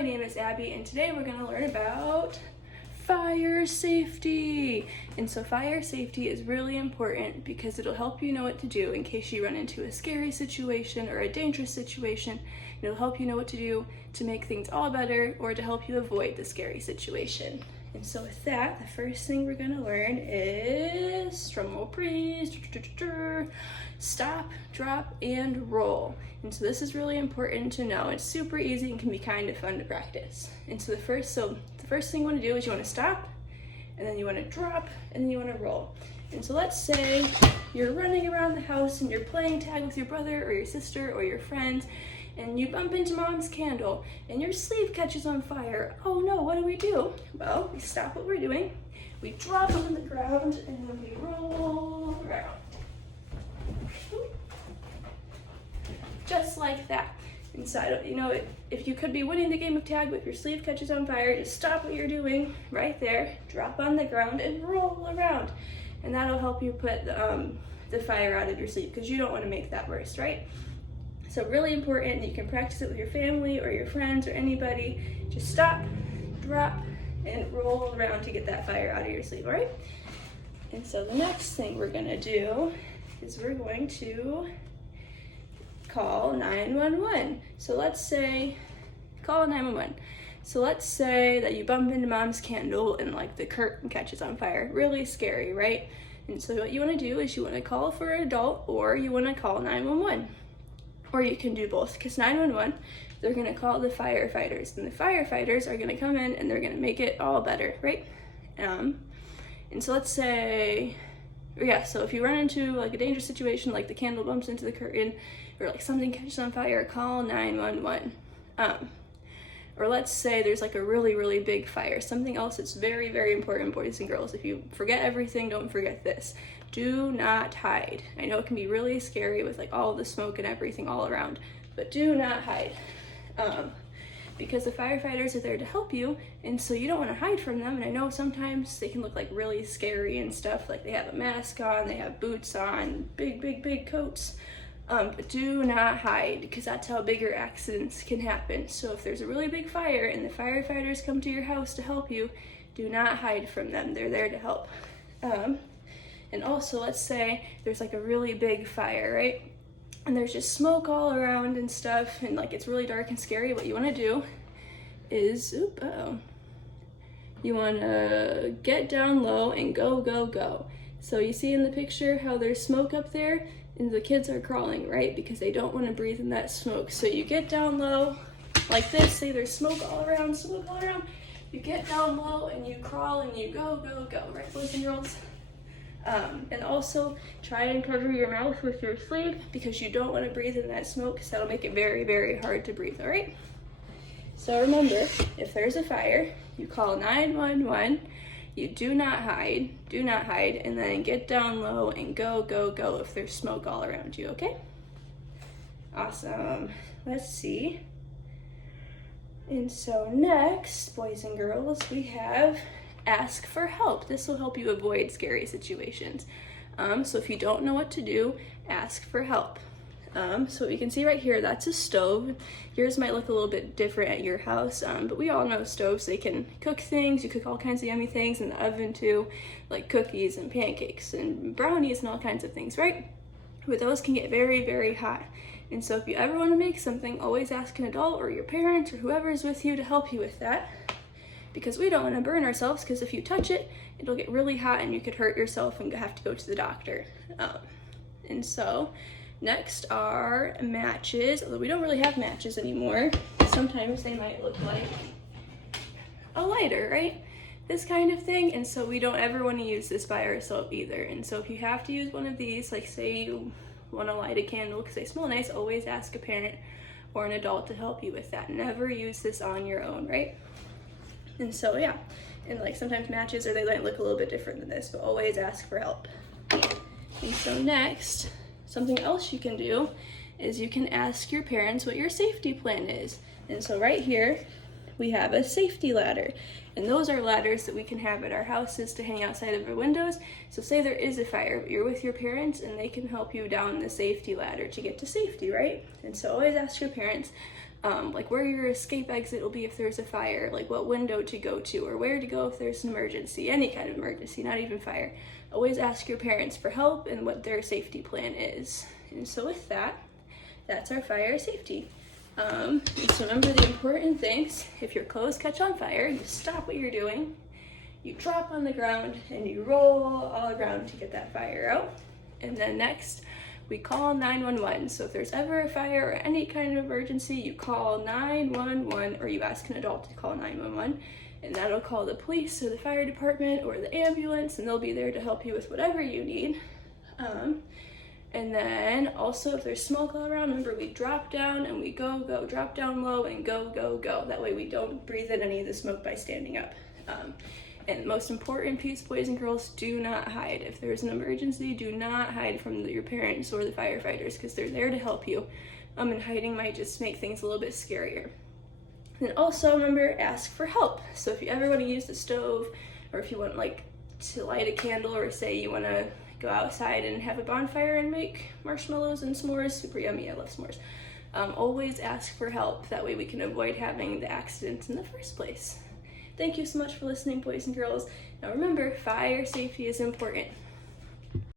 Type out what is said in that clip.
My name is Abby, and today we're going to learn about fire safety. And so fire safety is really important because it'll help you know what to do in case you run into a scary situation or a dangerous situation. It'll help you know what to do to make things all better or to help you avoid the scary situation. And so with that, the first thing we're going to learn is, drum roll please, stop, drop, and roll. And so this is really important to know. It's super easy and can be kind of fun to practice. And so the first thing you want to do is you want to stop, and then you want to drop, and then you want to roll. And so let's say you're running around the house and you're playing tag with your brother or your sister or your friends, and you bump into mom's candle and your sleeve catches on fire. Oh no, what do? Well, we stop what we're doing, we drop on the ground, and then we roll around. Just like that. And so, if you could be winning the game of tag, but if your sleeve catches on fire, just stop what you're doing right there, drop on the ground, and roll around. And that'll help you put the fire out of your sleeve, because you don't want to make that worse, right? So really important. You can practice it with your family or your friends or anybody. Just stop, drop, and roll around to get that fire out of your sleeve, all right? And so the next thing we're gonna do is we're going to call 911. So let's say, call 911. So let's say that you bump into mom's candle and like the curtain catches on fire. Really scary, right? And so what you want to do is you want to call for an adult, or you want to call 911. Or you can do both, because 911, they're going to call the firefighters, and the firefighters are going to come in and they're going to make it all better, right? And so let's say, so if you run into like a dangerous situation, like the candle bumps into the curtain, or like something catches on fire, call 911. Or let's say there's like a really, really big fire. Something else that's very, very important, boys and girls. If you forget everything, don't forget this. Do not hide. I know it can be really scary with like all the smoke and everything all around, but do not hide. Because the firefighters are there to help you, and so you don't want to hide from them. And I know sometimes they can look like really scary and stuff, like they have a mask on, they have boots on, big coats. But do not hide, because that's how bigger accidents can happen. So if there's a really big fire and the firefighters come to your house to help you, do not hide from them. They're there to help. And also, let's say there's like a really big fire, right? And there's just smoke all around and stuff, and like it's really dark and scary. What you want to do is, you want to get down low and go. So you see in the picture how there's smoke up there, and the kids are crawling, right? Because they don't want to breathe in that smoke. So you get down low like this, say there's smoke all around. You get down low and you crawl and you go, right, boys and girls? And also try and cover your mouth with your sleeve, because you don't want to breathe in that smoke, because that'll make it very, very hard to breathe, all right? So remember, if there's a fire, you call 911, you do not hide, and then get down low and go if there's smoke all around you, okay? Awesome. Let's see. And so next, boys and girls, we have ask for help. This will help you avoid scary situations. So if you don't know what to do, ask for help. So what you can see right here, that's a stove. Yours might look a little bit different at your house, but we all know stoves, they can cook things. You cook all kinds of yummy things in the oven too, like cookies and pancakes and brownies and all kinds of things, right? But those can get very, very hot. And so if you ever want to make something, always ask an adult or your parents or whoever is with you to help you with that. Because we don't want to burn ourselves, because if you touch it, it'll get really hot and you could hurt yourself and have to go to the doctor. And so next are matches, although we don't really have matches anymore. Sometimes they might look like a lighter, right? This kind of thing. And so we don't ever want to use this by ourselves either. And so if you have to use one of these, like say you want to light a candle because they smell nice, always ask a parent or an adult to help you with that. Never use this on your own, right? And so and like sometimes matches, or they might look a little bit different than this, but always ask for help. And so next, something else you can do is you can ask your parents what your safety plan is. And so right here, we have a safety ladder. And those are ladders that we can have at our houses to hang outside of our windows. So say there is a fire, you're with your parents and they can help you down the safety ladder to get to safety, right? And so always ask your parents like where your escape exit will be if there's a fire, like what window to go to, or where to go if there's an emergency, any kind of emergency, not even fire. Always ask your parents for help and what their safety plan is. And so with that, that's our fire safety. And so remember the important things. If your clothes catch on fire, you stop what you're doing, you drop on the ground, and you roll all around to get that fire out. And then next, we call 911. So if there's ever a fire or any kind of emergency, you call 911, or you ask an adult to call 911, and that'll call the police or the fire department or the ambulance, and they'll be there to help you with whatever you need. And then also if there's smoke all around, remember we drop down and we go, drop down low and go. That way we don't breathe in any of the smoke by standing up. And the most important piece, boys and girls, do not hide. If there's an emergency, do not hide from your parents or the firefighters, because they're there to help you. And hiding might just make things a little bit scarier. And also remember, ask for help. So if you ever want to use the stove, or if you want like to light a candle, or say you want to go outside and have a bonfire and make marshmallows and s'mores, super yummy, I love s'mores. Always ask for help. That way we can avoid having the accidents in the first place. Thank you so much for listening, boys and girls. Now remember, fire safety is important.